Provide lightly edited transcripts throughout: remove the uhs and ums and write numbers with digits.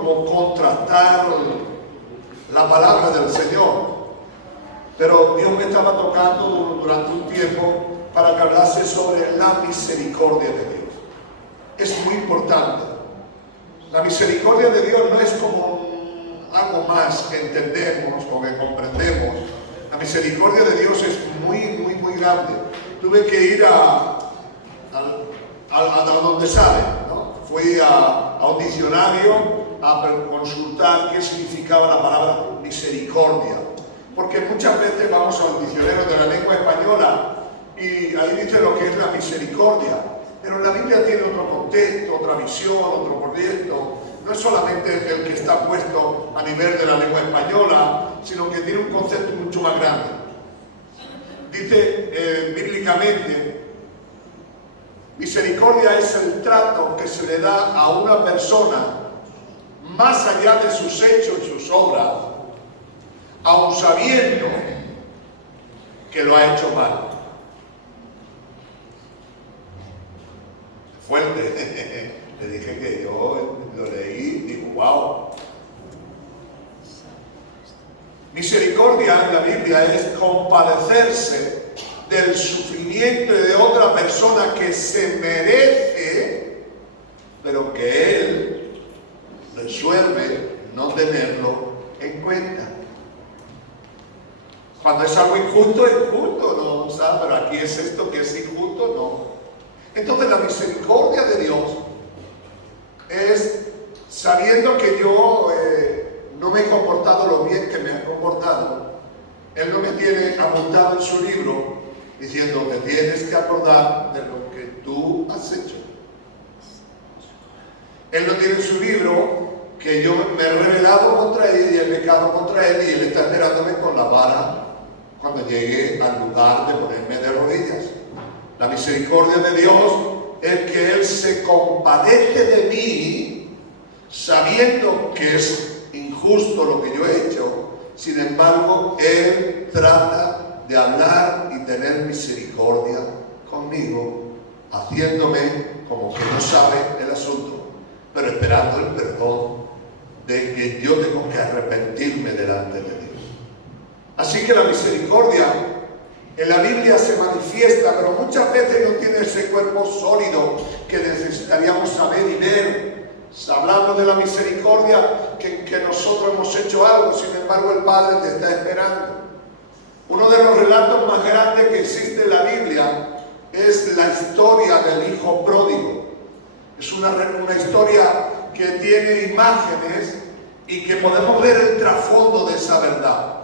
como contrastar la palabra del Señor. Pero Dios me estaba tocando durante un tiempo para que hablase sobre la misericordia de Dios. Es muy importante. La misericordia de Dios no es como algo más que entendemos o que comprendemos. La misericordia de Dios es muy grande. Tuve que ir a donde sale, ¿no? Fui a un diccionario a consultar qué significaba la palabra misericordia. Porque muchas veces vamos al diccionario de la lengua española y ahí dice lo que es la misericordia. Pero la Biblia tiene otro contexto, otra visión, otro proyecto. No es solamente el que está puesto a nivel de la lengua española, sino que tiene un concepto mucho más grande. Dice bíblicamente, misericordia es el trato que se le da a una persona más allá de sus hechos y sus obras, aun sabiendo que lo ha hecho mal. Fuerte. Le dije que yo lo leí y digo, wow. Misericordia en la Biblia es compadecerse del sufrimiento de otra persona que se merece, pero que él resuelve no tenerlo en cuenta. Cuando es algo injusto, es justo, ¿no? ¿Sabes? Pero aquí es esto que es injusto, no. Entonces la misericordia de Dios es sabiendo que yo no me he comportado lo bien que me he comportado. Él no me tiene apuntado en su libro diciendo que tienes que acordar de lo que tú has hecho. Él no tiene en su libro que yo me he rebelado contra él y he pecado contra él y él está esperándome con la vara cuando llegue al lugar de ponerme de rodillas. La misericordia de Dios es que Él se compadece de mí sabiendo que es injusto lo que yo he hecho. Sin embargo, Él trata de hablar y tener misericordia conmigo, haciéndome como que no sabe el asunto, pero esperando el perdón de que yo tengo que arrepentirme delante de Dios. Así que la misericordia en la Biblia se manifiesta, pero muchas veces no tiene ese cuerpo sólido que necesitaríamos saber y ver. Hablando de la misericordia, que nosotros hemos hecho algo, sin embargo el Padre te está esperando. Uno de los relatos más grandes que existe en la Biblia es la historia del hijo pródigo. Es una historia que tiene imágenes y que podemos ver el trasfondo de esa verdad.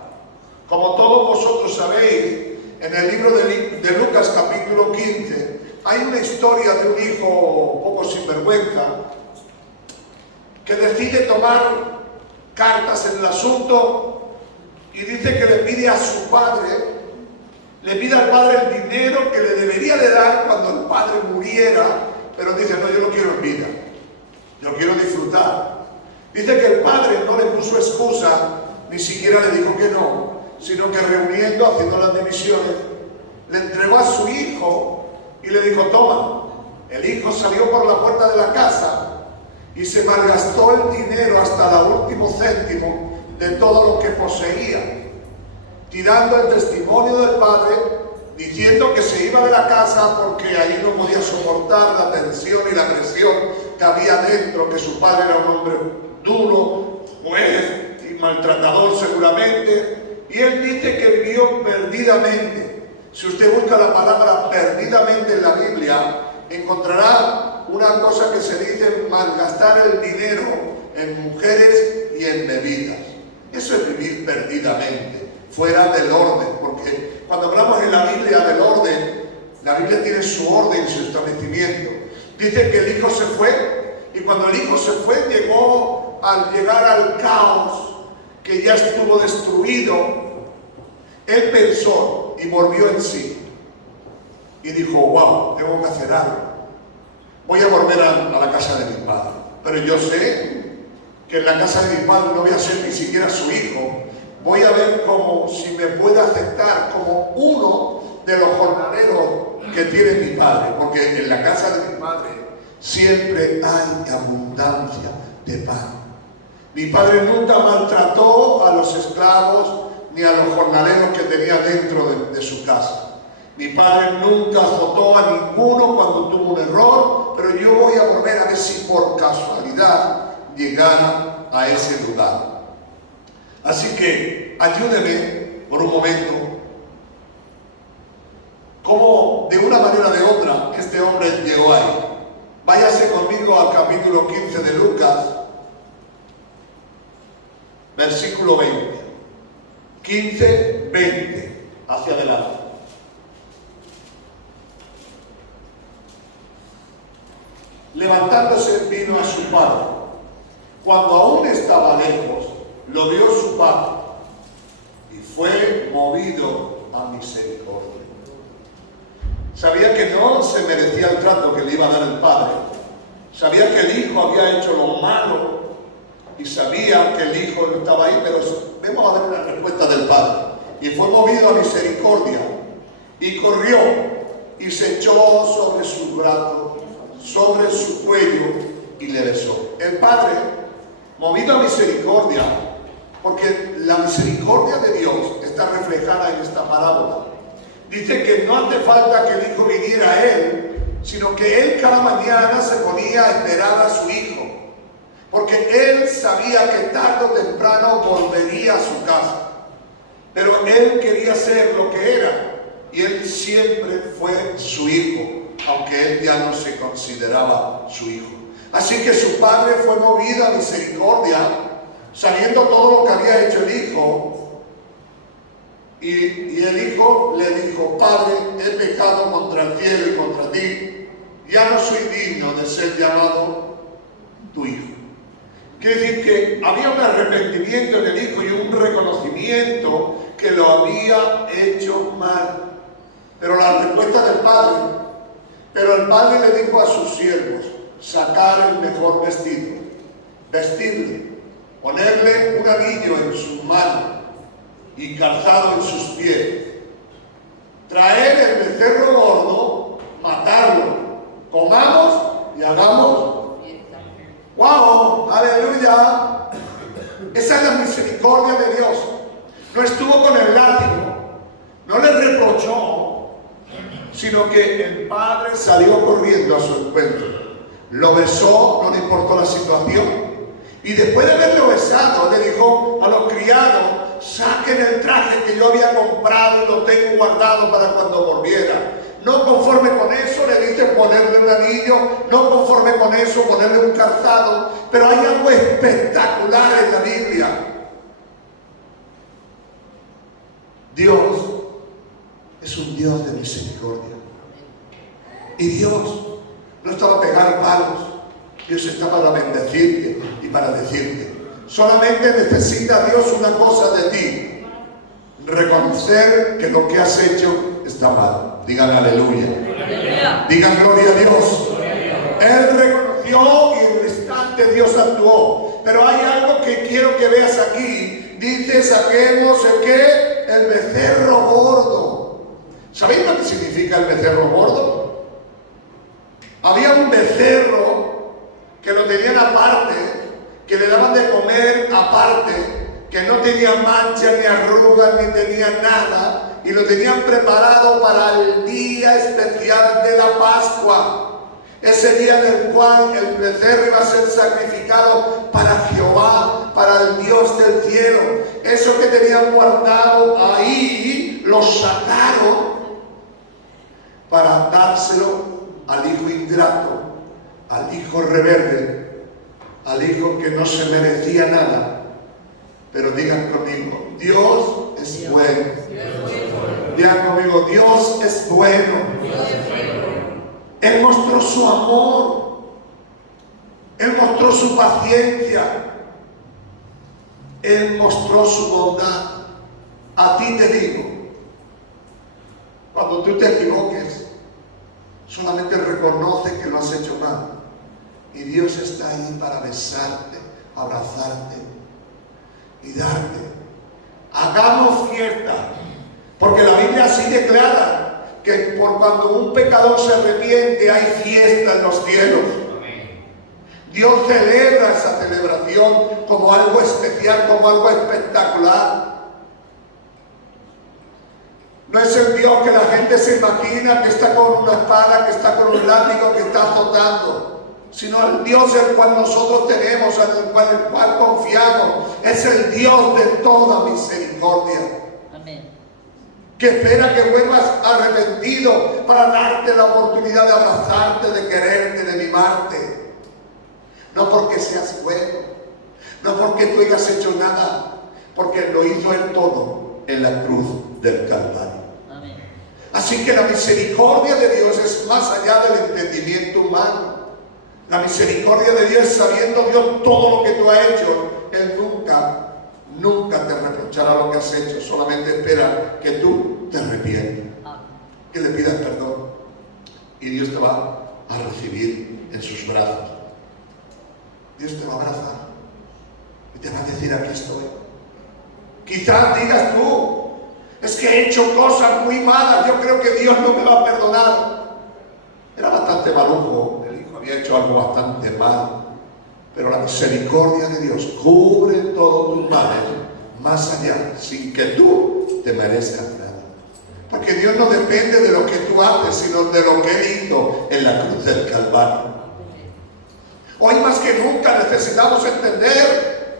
Como todos vosotros sabéis, en el libro de Lucas capítulo 15 hay una historia de un hijo poco sinvergüenza que decide tomar cartas en el asunto y dice que le pide a su padre, le pide al padre el dinero que le debería de dar cuando el padre muriera, pero dice, no, yo lo quiero en vida, yo quiero disfrutar. Dice que el padre no le puso excusa, ni siquiera le dijo que no, sino que reuniendo, haciendo las divisiones, le entregó a su hijo y le dijo, toma. El hijo salió por la puerta de la casa y se malgastó el dinero hasta el último céntimo de todo lo que poseía, tirando el testimonio del padre, diciendo que se iba de la casa porque allí no podía soportar la tensión y la presión que había dentro, que su padre era un hombre duro, juez y maltratador seguramente. Y él dice que vivió perdidamente. Si usted busca la palabra perdidamente en la Biblia, encontrará una cosa que se dice malgastar el dinero en mujeres y en bebidas. Eso es vivir perdidamente, fuera del orden, porque cuando hablamos en la Biblia del orden, la Biblia tiene su orden y su establecimiento. Dice que el hijo se fue, y cuando el hijo se fue, llegó al llegar al caos, que ya estuvo destruido, él pensó y volvió en sí y dijo, wow, tengo que hacer algo, voy a volver a la casa de mi padre, pero yo sé que en la casa de mi padre no voy a ser ni siquiera su hijo, voy a ver como si me puede aceptar como uno de los jornaleros que tiene mi padre, porque en la casa de mi padre siempre hay abundancia de pan. Mi padre nunca maltrató a los esclavos ni a los jornaleros que tenía dentro de su casa. Mi padre nunca azotó a ninguno cuando tuvo un error, pero yo voy a volver a ver si por casualidad llegara a ese lugar. Así que ayúdeme por un momento, cómo de una manera o de otra este hombre llegó ahí. Váyase conmigo al capítulo 15 de Lucas, versículo 20. 15, 20, hacia adelante. Levantándose vino a su padre. Cuando aún estaba lejos, lo vio su padre y fue movido a misericordia. Sabía que no se merecía el trato que le iba a dar el padre. Sabía que el hijo había hecho lo malo y sabía que el hijo no estaba ahí, pero vemos a ver una respuesta del padre. Y fue movido a misericordia y corrió y se echó sobre su brazo, sobre su cuello y le besó. El padre, movido a misericordia, porque la misericordia de Dios está reflejada en esta parábola. Dice que no hace falta que el hijo viniera a él, sino que él cada mañana se ponía a esperar a su hijo, porque él sabía que tarde o temprano volvería a su casa. Pero él quería ser lo que era, y él siempre fue su hijo, aunque él ya no se consideraba su hijo. Así que su padre fue movido a misericordia, sabiendo todo lo que había hecho el hijo. Y el hijo le dijo: Padre, he pecado contra el cielo y contra ti, ya no soy digno de ser llamado tu hijo. Quiere decir que había un arrepentimiento en el hijo y un reconocimiento que lo había hecho mal. Pero la respuesta del padre, pero el padre le dijo a sus siervos: sacar el mejor vestido, vestirle, ponerle un anillo en su mano y calzado en sus pies, traer el becerro gordo, matarlo, comamos y hagamos. ¡Wow! ¡Aleluya! Esa es la misericordia de Dios. No estuvo con el látigo, no le reprochó, sino que el padre salió corriendo a su encuentro. Lo besó, no le importó la situación. Y después de haberlo besado, le dijo a los criados: saquen el traje que yo había comprado y lo tengo guardado para cuando volviera. No conforme con eso, le dice ponerle un anillo. No conforme con eso, ponerle un calzado. Pero hay algo espectacular en la Biblia. Dios es un Dios de misericordia. Y Dios no estaba pegando palos. Dios está para bendecirte y para decirte: solamente necesita Dios una cosa de ti: reconocer que lo que has hecho está mal. Digan aleluya. Digan gloria a Dios. Él reconoció y en un instante Dios actuó. Pero hay algo que quiero que veas aquí. Dice: saquemos el ¿qué? El becerro gordo. ¿Sabéis lo que significa el becerro gordo? Había un becerro que lo tenían aparte, que le daban de comer aparte, que no tenía mancha ni arrugas ni tenía nada, y lo tenían preparado para el día especial de la Pascua, ese día en el cual el becerro iba a ser sacrificado para Jehová, para el Dios del cielo. Eso que tenían guardado ahí, lo sacaron para dárselo al hijo ingrato, al hijo rebelde, al hijo que no se merecía nada. Pero digan conmigo: Dios es bueno. Digan conmigo: Dios es bueno. Él mostró su amor. Él mostró su paciencia. Él mostró su bondad. A ti te digo, cuando tú te equivoques, solamente reconoce que lo has hecho mal. Y Dios está ahí para besarte, abrazarte y darte. Hagamos fiesta, porque la Biblia así declara que por cuando un pecador se arrepiente hay fiesta en los cielos. Dios celebra esa celebración como algo especial, como algo espectacular. No es el Dios que la gente se imagina, que está con una espada, que está con un látigo, que está azotando, sino el Dios el cual nosotros tenemos, en el cual confiamos. Es el Dios de toda misericordia. Amén. Que espera que vuelvas arrepentido para darte la oportunidad de abrazarte, de quererte, de mimarte. No porque seas bueno, no porque tú hayas hecho nada, porque lo hizo Él todo en la cruz del Calvario. Amén. Así que la misericordia de Dios es más allá del entendimiento humano. La misericordia de Dios, sabiendo Dios todo lo que tú has hecho, Él nunca te reprochará lo que has hecho. Solamente espera que tú te arrepientas, que le pidas perdón, y Dios te va a recibir en sus brazos. Dios te va a abrazar y te va a decir: aquí estoy. Quizás digas tú: es que he hecho cosas muy malas, yo creo que Dios no me va a perdonar. Era bastante maluco, el hijo había hecho algo bastante mal, pero la misericordia de Dios cubre todos tus males más allá, sin que tú te merezcas nada. Porque Dios no depende de lo que tú haces, sino de lo que Él hizo en la cruz del Calvario. Hoy más que nunca necesitamos entender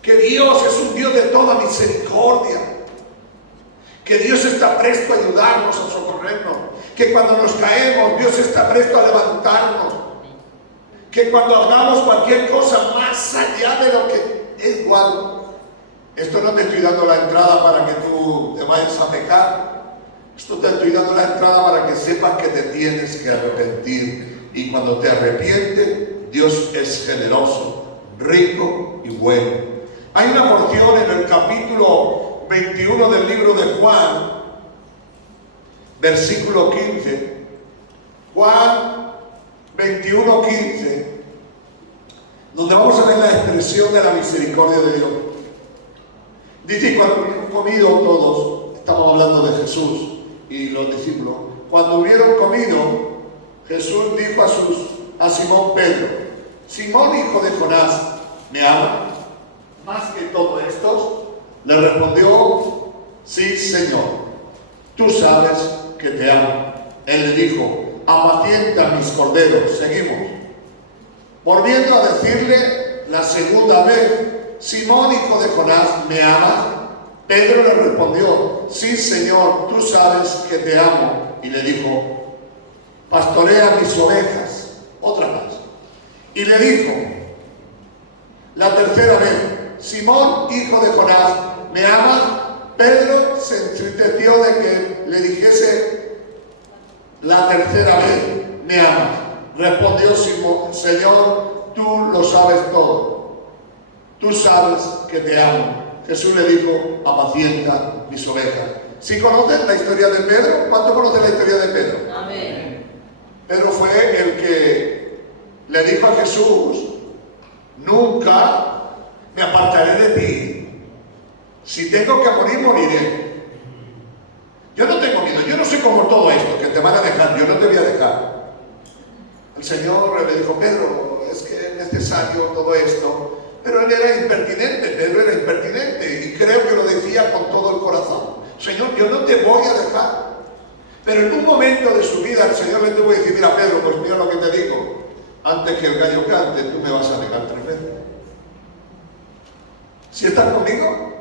que Dios es un Dios de toda misericordia, que Dios está presto a ayudarnos, a socorrernos, que cuando nos caemos Dios está presto a levantarnos, que cuando hagamos cualquier cosa más allá de lo que es igual. Esto no te estoy dando la entrada para que tú te vayas a pecar, esto te estoy dando la entrada para que sepas que te tienes que arrepentir, y cuando te arrepientes Dios es generoso, rico y bueno. Hay una porción en el capítulo 21 del libro de Juan, versículo 15. Juan 21, 15, donde vamos a ver la expresión de la misericordia de Dios. Dice: y cuando hubieron comido todos, estamos hablando de Jesús y los discípulos, cuando hubieron comido, Jesús dijo a Simón Pedro: Simón, hijo de Jonás, ¿me amas más que todos estos? Le respondió: sí, Señor, tú sabes que te amo. Él le dijo: apacienta mis corderos. Seguimos. Volviendo a decirle la segunda vez: Simón, hijo de Jonás, ¿me amas? Pedro le respondió: sí, Señor, tú sabes que te amo. Y le dijo: pastorea mis ovejas. Otra más. Y le dijo la tercera vez: Simón, hijo de Jonás, ¿me amas? Pedro se entristeció de que le dijese la tercera vez: ¿me amas? Respondió Simón: Señor, tú lo sabes todo, tú sabes que te amo. Jesús le dijo: apacienta mis ovejas. ¿Sí conocen la historia de Pedro? ¿Cuánto conocen la historia de Pedro? Amén. Pedro fue el que le dijo a Jesús: nunca me apartaré de ti. Si tengo que morir, moriré. Yo no tengo miedo, yo no soy como todo esto, que te van a dejar, yo no te voy a dejar. El Señor le dijo: Pedro, es que es necesario todo esto. Pero él era impertinente, Pedro era impertinente, y creo que lo decía con todo el corazón: Señor, yo no te voy a dejar. Pero en un momento de su vida el Señor le tuvo que decir: mira, Pedro, pues mira lo que te digo, antes que el gallo cante, tú me vas a negar 3 veces. ¿Sí estás conmigo?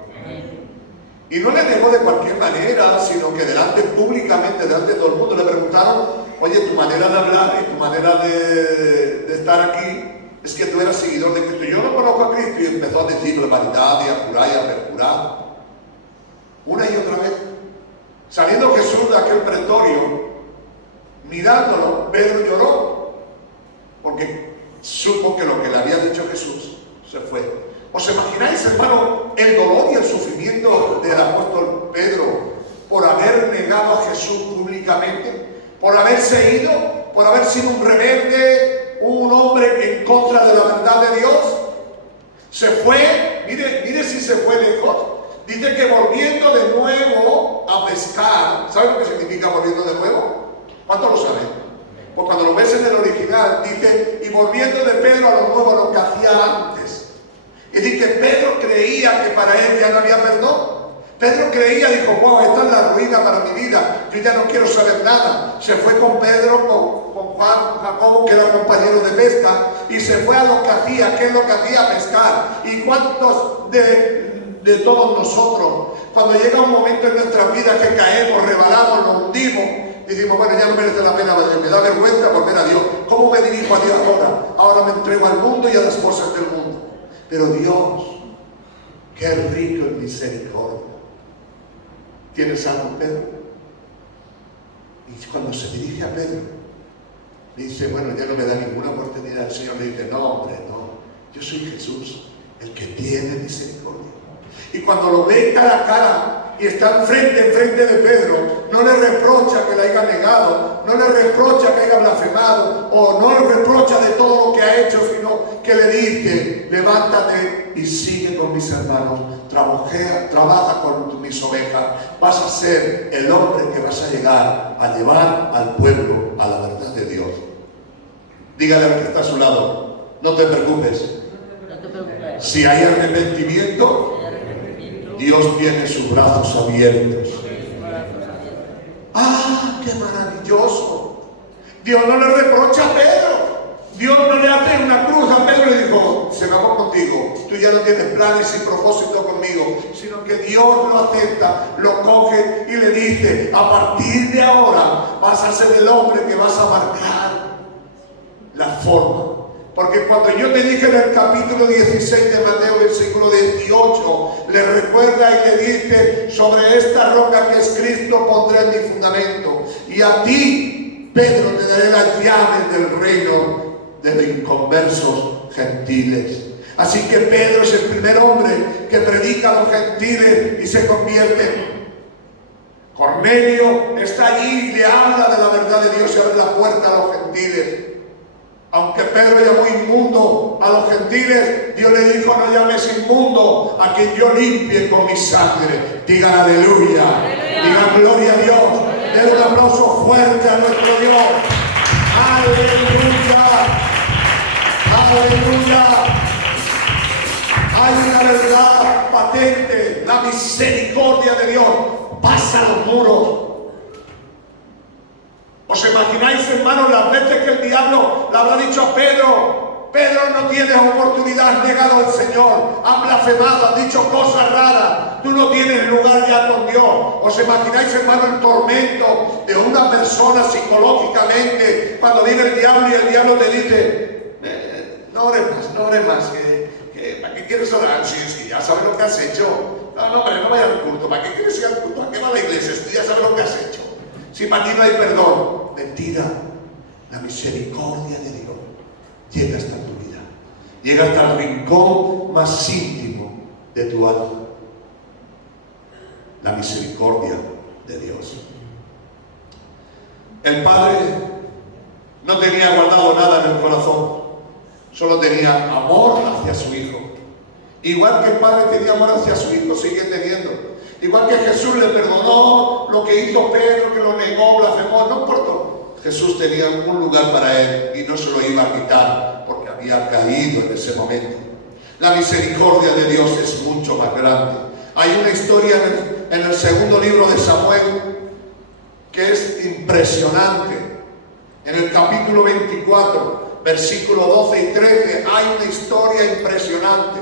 Y no le negó de cualquier manera, sino que públicamente, delante de todo el mundo, le preguntaron: oye, tu manera de hablar y tu manera de estar aquí, es que tú eras seguidor de Cristo. Yo no conozco a Cristo. Y empezó a decir barbaridad y a jurar y a perjurar, una y otra vez. Saliendo Jesús de aquel pretorio, mirándolo, Pedro lloró, porque supo que lo que le había dicho Jesús se fue. ¿Os imagináis, hermano, el dolor y el sufrimiento del apóstol Pedro por haber negado a Jesús públicamente, por haberse ido, por haber sido un rebelde, un hombre en contra de la verdad de Dios? Se fue, mire si se fue lejos. Dice que volviendo de nuevo a pescar. ¿Saben lo que significa volviendo de nuevo? ¿Cuántos lo saben? Pues cuando lo ves en el original, dice, y volviendo de Pedro a lo nuevo, a lo que hacía antes. Es decir, que Pedro creía que para él ya no había perdón. Pedro creía, dijo, wow, esta es la ruina para mi vida, yo ya no quiero saber nada. Se fue con Pedro, con Juan, con Jacobo, que eran compañeros de pesca, y se fue a lo que hacía. ¿Qué es lo que hacía? Pescar. ¿Y cuántos de todos nosotros, cuando llega un momento en nuestras vidas que caemos, rebalamos, nos hundimos, decimos, bueno, ya no merece la pena, me da vergüenza volver a Dios? ¿Cómo me dirijo a Dios ahora? Ahora me entrego al mundo y a las cosas del mundo. Pero Dios, qué rico en misericordia. ¿Tienes algo, Pedro? Y cuando se dirige a Pedro, le dice, bueno, ya no me da ninguna oportunidad. El Señor le dice, no, hombre, no. Yo soy Jesús, el que tiene misericordia. Y cuando lo ve cara a cara y está enfrente de Pedro, no le reprocha que le haya negado, no le reprocha que haya blasfemado, o no le reprocha de todo lo que ha hecho, sino que le dice, levántate y sigue con mis hermanos, trabaja con mis ovejas, vas a ser el hombre que vas a llegar a llevar al pueblo a la verdad de Dios. Dígale al que está a su lado, no te preocupes. Si hay arrepentimiento, Dios tiene sus brazos abiertos. ¡Ah, qué maravilloso! Dios no le reprocha a Pedro. Dios no le hace una cruz a Pedro y le dijo, se acabó contigo, tú ya no tienes planes y propósito conmigo, sino que Dios lo acepta, lo coge y le dice, a partir de ahora vas a ser el hombre que vas a marcar la forma. Porque cuando yo te dije en el capítulo 16 de Mateo, versículo 18, le recuerda y le dice, sobre esta roca que es Cristo pondré mi fundamento. Y a ti, Pedro, te daré las llaves del reino de los inconversos gentiles. Así que Pedro es el primer hombre que predica a los gentiles y se convierte. Cornelio está allí y le habla de la verdad de Dios y abre la puerta a los gentiles. Aunque Pedro llamó inmundo a los gentiles, Dios le dijo, no llames inmundo a quien yo limpie con mi sangre. Digan aleluya, digan gloria a Dios. Den un aplauso fuerte a nuestro Dios. Aleluya, aleluya. Hay una verdad patente, la misericordia de Dios pasa los muros. ¿Os imagináis, hermanos, las veces que el diablo le habrá dicho a Pedro, Pedro, no tienes oportunidad, has negado al Señor, has blasfemado, has dicho cosas raras, tú no tienes lugar ya con Dios? ¿Os imagináis, hermano, el tormento de una persona psicológicamente cuando viene el diablo y el diablo te dice, no ores más, ¿para qué quieres orar? Si ya sabes lo que has hecho. No, hombre, no vayas al culto, ¿para qué quieres ir al culto? ¿A qué va la iglesia? Si ya sabes lo que has hecho. Si para ti no hay perdón, mentira. La misericordia de Dios llega hasta tu vida, llega hasta el rincón más íntimo de tu alma. La misericordia de Dios. El Padre no tenía guardado nada en el corazón, solo tenía amor hacia su Hijo. Igual que el Padre tenía amor hacia su Hijo, sigue teniendo. Igual que Jesús le perdonó lo que hizo Pedro, que lo negó, blasfemó, no importó. Jesús tenía un lugar para él y no se lo iba a quitar porque había caído en ese momento. La misericordia de Dios es mucho más grande. Hay una historia en el segundo libro de Samuel que es impresionante. En el capítulo 24, versículos 12 y 13, hay una historia impresionante.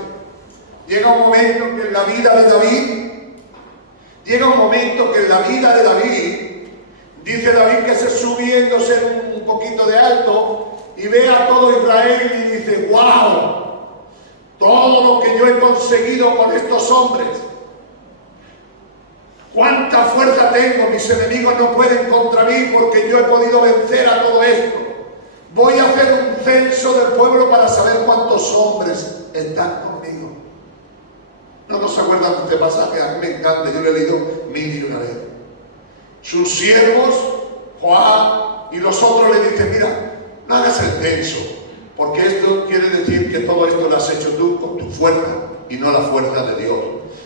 Llega un momento que en la vida de David, dice David que se subiéndose un poquito de alto y ve a todo Israel y dice, wow, todo lo que yo he conseguido con estos hombres, cuánta fuerza tengo, mis enemigos no pueden contra mí porque yo he podido vencer a todo esto. Voy a hacer un censo del pueblo para saber cuántos hombres están conmigo. ¿No nos acuerdan de este pasaje? A mí me encanta, yo lo he leído 1001 vez. Sus siervos, Joab y los otros le dicen, mira, no hagas el censo, porque esto quiere decir que todo esto lo has hecho tú con tu fuerza y no la fuerza de Dios.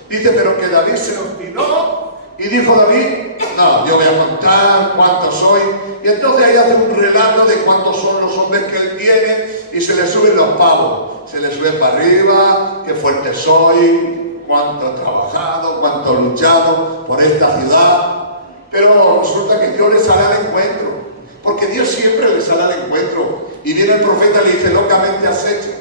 Dice, pero que David se obstinó y dijo David, no, yo voy a contar cuántos soy. Y Y entonces ahí hace un relato de cuántos son los hombres que él tiene y se le suben los pavos. Se le suben para arriba, qué fuerte soy, cuánto he trabajado, cuánto he luchado por esta ciudad. Pero resulta que Dios le sale al encuentro, porque Dios siempre le sale al encuentro. Y viene el profeta y le dice, locamente has hecho.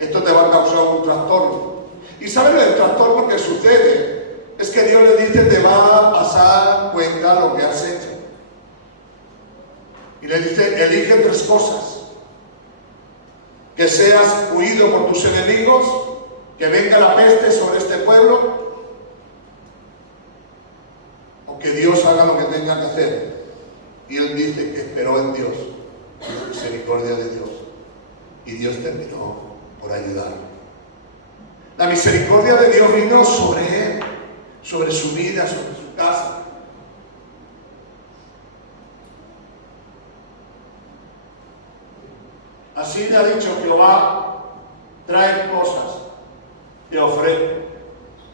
Esto te va a causar un trastorno. ¿Y saben el trastorno que sucede? Es que Dios le dice, te va a pasar cuenta lo que has hecho. Y le dice, elige 3 cosas. Que seas huido por tus enemigos, que venga la peste sobre este pueblo, o que Dios haga lo que tenga que hacer. Y él dice que esperó en Dios, en la misericordia de Dios. Y Dios terminó por ayudar. La misericordia de Dios vino sobre él, sobre su vida, sobre su casa. Así le ha dicho Jehová, trae cosas, te ofrezco.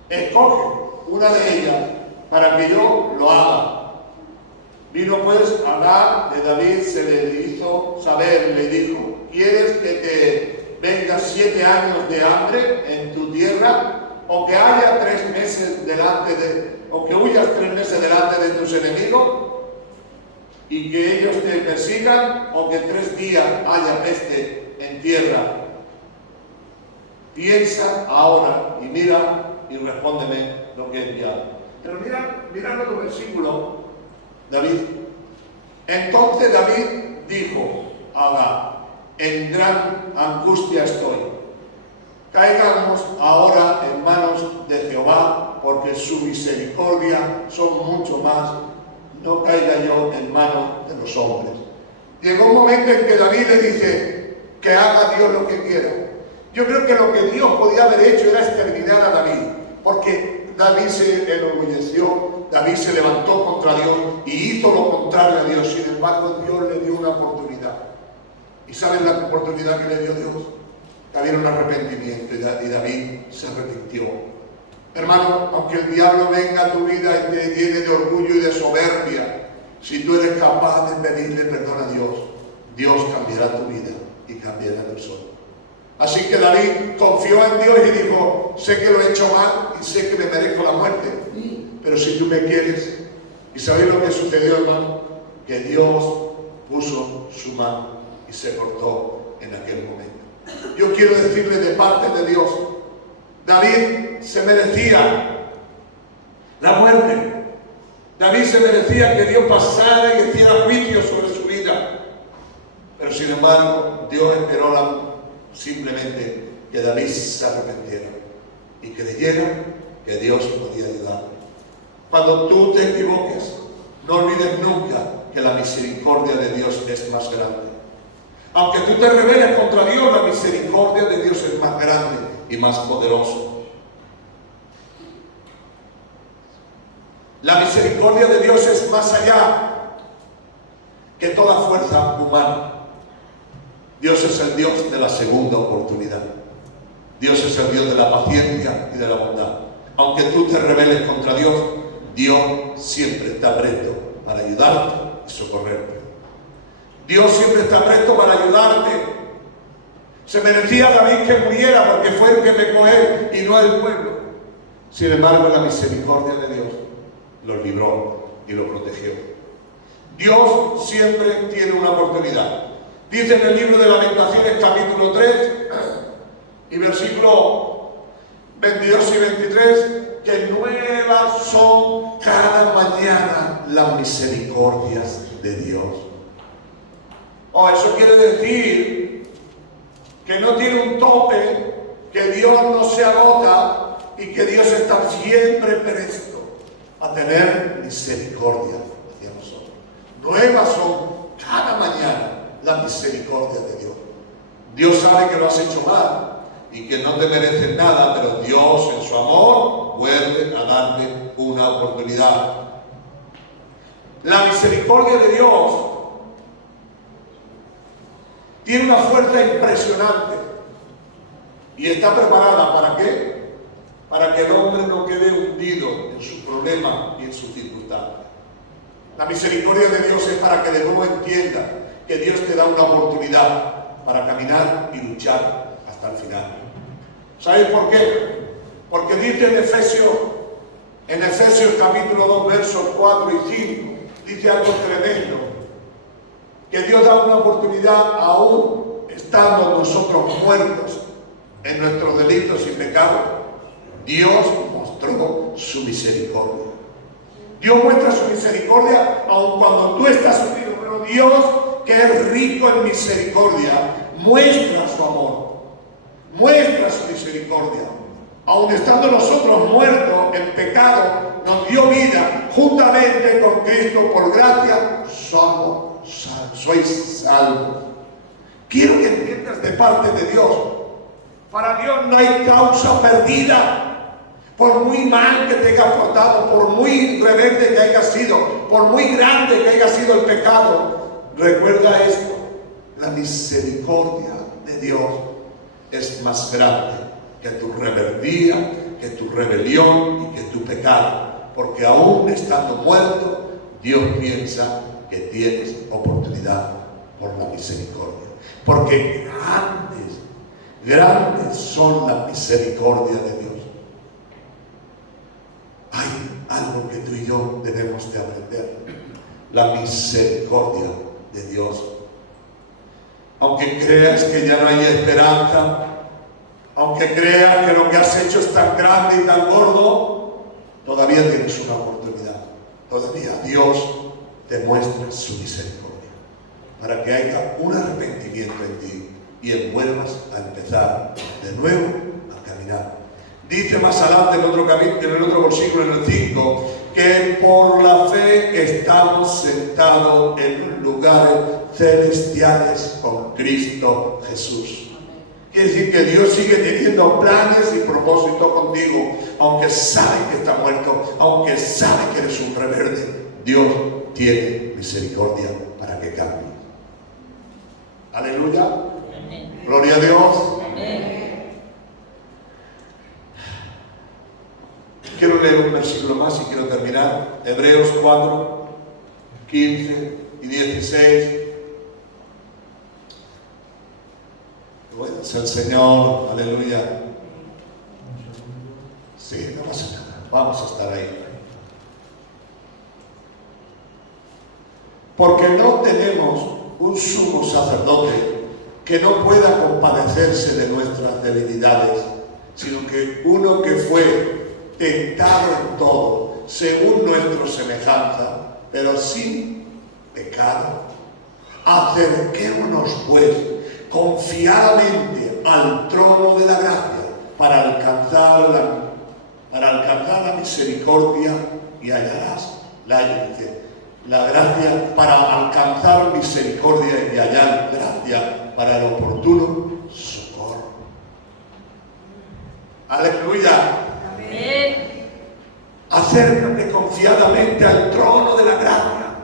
Escoge una de ellas para que yo lo haga. Vino pues Agag de David, se le hizo saber, le dijo, ¿quieres que te venga 7 años de hambre en tu tierra? ¿O que haya 3 meses delante o que huyas 3 meses delante de tus enemigos? Y que ellos te persigan, o que 3 días haya peste en tierra. Piensa ahora y mira y respóndeme lo que he enviado. Pero mira otro versículo, David. Entonces David dijo a Agag, en gran angustia estoy. Caigamos ahora en manos de Jehová, porque su misericordia son mucho más. No caiga yo en manos de los hombres. Llegó un momento en que David le dice que haga Dios lo que quiera. Yo creo que lo que Dios podía haber hecho era exterminar a David, porque David se enorgulleció, David se levantó contra Dios y hizo lo contrario a Dios. Sin embargo, Dios le dio una oportunidad. ¿Y saben la oportunidad que le dio Dios? Que había un arrepentimiento y David se arrepintió. Hermano, aunque el diablo venga a tu vida y te llene de orgullo y de soberbia, si tú eres capaz de pedirle perdón a Dios, Dios cambiará tu vida y cambiará tu persona. Así que David confió en Dios y dijo, sé que lo he hecho mal y sé que me merezco la muerte, pero si tú me quieres. ¿Y sabéis lo que sucedió, hermano? Que Dios puso su mano y se cortó en aquel momento. Yo quiero decirle de parte de Dios, David se merecía la muerte. David se merecía que Dios pasara y hiciera juicio sobre su vida. Pero sin embargo, Dios esperó simplemente que David se arrepintiera y creyera que Dios podía ayudar. Cuando tú te equivoques, no olvides nunca que la misericordia de Dios es más grande. Aunque tú te rebeles contra Dios, la misericordia de Dios es más grande y más poderoso. La misericordia de Dios es más allá que toda fuerza humana. Dios es el Dios de la segunda oportunidad. Dios es el Dios de la paciencia y de la bondad. Aunque tú te rebeles contra Dios, Dios siempre está presto para ayudarte y socorrerte. Dios siempre está presto para ayudarte. Se merecía David que muriera porque fue el que pecó él y no el pueblo. Sin embargo, la misericordia de Dios lo libró y lo protegió. Dios siempre tiene una oportunidad. Dice en el libro de Lamentaciones, capítulo 3 y versículo 22 y 23, que nuevas son cada mañana las misericordias de Dios. Eso quiere decir que no tiene un tope, que Dios no se agota y que Dios está siempre presto a tener misericordia hacia nosotros. Nuevas son cada mañana la misericordia de Dios. Dios sabe que lo has hecho mal y que no te mereces nada, pero Dios en su amor vuelve a darte una oportunidad. La misericordia de Dios tiene una fuerza impresionante y está preparada ¿para qué? Para que el hombre no quede hundido en sus problemas y en sus circunstancias. La misericordia de Dios es para que de nuevo entienda que Dios te da una oportunidad para caminar y luchar hasta el final. ¿Sabes por qué? Porque dice en Efesios capítulo 2, versos 4 y 5, dice algo tremendo, que Dios da una oportunidad aún estando nosotros muertos en nuestros delitos y pecados. Dios mostró su misericordia. Dios muestra su misericordia aun cuando tú estás unido, pero Dios, que es rico en misericordia, muestra su amor, muestra su misericordia. Aun estando nosotros muertos en pecado, nos dio vida juntamente con Cristo. Por gracia sois salvos. Quiero que entiendas de parte de Dios. Para Dios no hay causa perdida. Por muy mal que te haya portado, por muy rebelde que haya sido, por muy grande que haya sido el pecado, recuerda esto: la misericordia de Dios es más grande que tu rebeldía, que tu rebelión y que tu pecado, porque aún estando muerto, Dios piensa que tienes oportunidad por la misericordia, porque grandes son las misericordias de Dios. Hay algo que tú y yo debemos de aprender: la misericordia de Dios. Aunque creas que ya no hay esperanza, aunque creas que lo que has hecho es tan grande y tan gordo, todavía tienes una oportunidad. Todavía Dios te muestra su misericordia para que haya un arrepentimiento en ti y vuelvas a empezar de nuevo a caminar. Dice más adelante en el otro versículo, en el 5, que por la fe estamos sentados en lugares celestiales con Cristo Jesús. Quiere decir que Dios sigue teniendo planes y propósitos contigo, aunque sabe que está muerto, aunque sabe que eres un rebelde. Dios tiene misericordia para que cambie. Aleluya. Amén. Gloria a Dios. Amén. Quiero leer un versículo más y quiero terminar. Hebreos 4, 15 y 16. Bueno, es el Señor, aleluya. Sí, no pasa nada, vamos a estar ahí. Porque no tenemos un sumo sacerdote que no pueda compadecerse de nuestras debilidades, sino que uno que fue tentado en todo, según nuestra semejanza, pero sin pecado. Acerquémonos pues confiadamente al trono de la gracia para alcanzar la misericordia y hallarás la gracia, para alcanzar misericordia y hallar gracia para el oportuno socorro. Aleluya. Acércate confiadamente al trono de la gracia,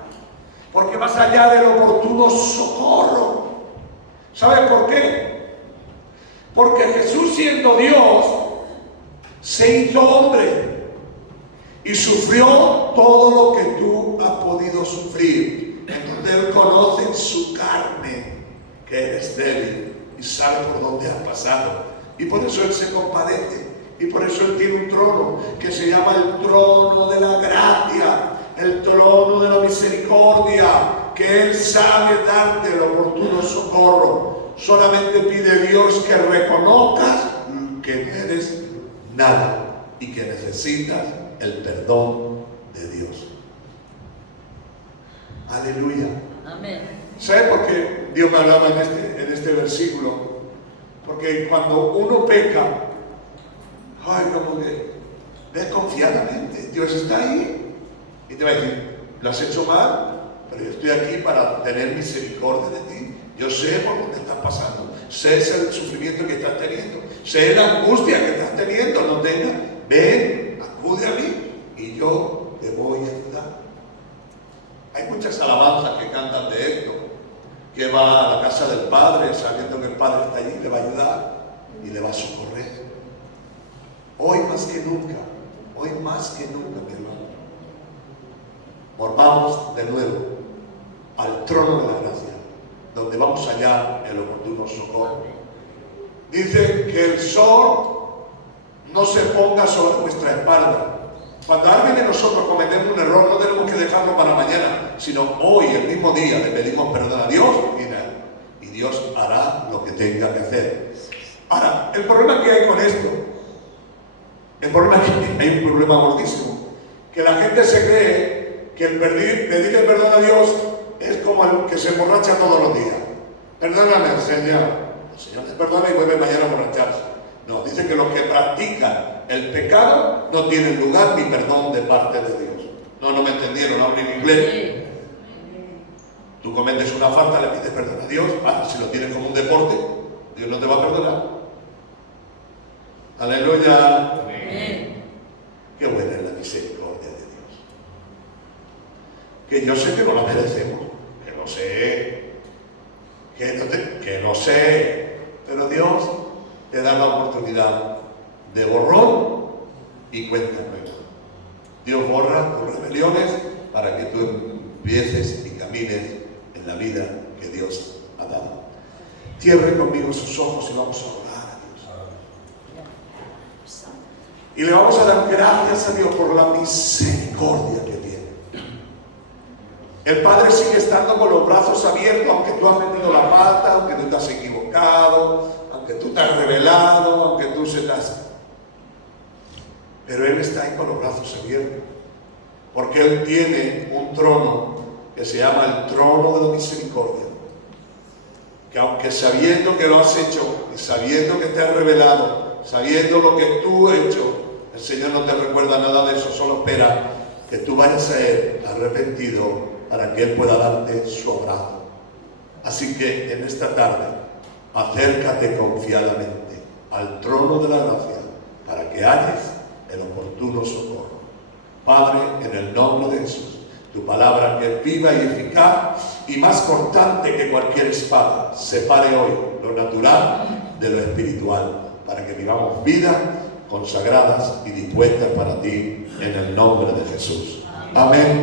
porque vas a hallar el oportuno socorro. ¿Sabes por qué? Porque Jesús, siendo Dios, se hizo hombre y sufrió todo lo que tú has podido sufrir. Entonces Él conoce en su carne que eres débil y sabe por dónde has pasado, y por eso Él se compadece. Y por eso Él tiene un trono que se llama el trono de la gracia, el trono de la misericordia, que Él sabe darte el oportuno socorro. Solamente pide Dios que reconozcas que no eres nada y que necesitas el perdón de Dios. Aleluya. Amén. ¿Sabe por qué Dios me hablaba en este versículo? Porque cuando uno peca, como que ves confiadamente, Dios está ahí y te va a decir: lo has hecho mal, pero yo estoy aquí para tener misericordia de ti. Yo sé por dónde estás pasando, sé el sufrimiento que estás teniendo, sé la angustia que estás teniendo. No tengas, ven, acude a mí y yo te voy a ayudar. Hay muchas alabanzas que cantan de esto, que va a la casa del Padre sabiendo que el Padre está allí, le va a ayudar y le va a socorrer. Hoy más que nunca, mi hermano, volvamos de nuevo al trono de la gracia, donde vamos a hallar el oportuno socorro. Dice que el sol no se ponga sobre nuestra espalda. Cuando alguien de nosotros cometemos un error, no tenemos que dejarlo para mañana, sino hoy, el mismo día, le pedimos perdón a Dios y Dios hará lo que tenga que hacer. Ahora, el problema que hay con esto, el problema es que hay un problema gordísimo, que la gente se cree que el pedirle perdón a Dios es como el que se emborracha todos los días. Perdóname, Señor. El Señor te perdona y vuelve mañana a emborracharse. No, dice que los que practican el pecado no tienen lugar ni perdón de parte de Dios. No me entendieron, hablo en inglés. Tú cometes una falta, le pides perdón a Dios. Si lo tienes como un deporte, Dios no te va a perdonar. Aleluya. Amén. Qué buena es la misericordia de Dios. Que yo sé que no la merecemos, que lo sé, que lo sé, pero Dios te da la oportunidad de borrón y cuenta nueva. Dios borra tus rebeliones para que tú empieces y camines en la vida que Dios ha dado. Cierre conmigo sus ojos y vamos a orar a Dios. Y le vamos a dar gracias a Dios por la misericordia que tiene. El Padre sigue estando con los brazos abiertos, aunque tú has metido la pata, aunque tú te has equivocado, aunque tú te has rebelado, aunque tú se te has... Pero Él está ahí con los brazos abiertos, porque Él tiene un trono que se llama el trono de la misericordia, que aunque sabiendo que lo has hecho, y sabiendo que te has rebelado, sabiendo lo que tú has hecho, el Señor no te recuerda nada de eso, solo espera que tú vayas a Él arrepentido para que Él pueda darte su abrazo. Así que en esta tarde, acércate confiadamente al trono de la gracia para que halles el oportuno socorro. Padre, en el nombre de Jesús, tu palabra que es viva y eficaz y más cortante que cualquier espada, separe hoy lo natural de lo espiritual, para que vivamos vidas consagradas y dispuestas para ti, en el nombre de Jesús. Amén.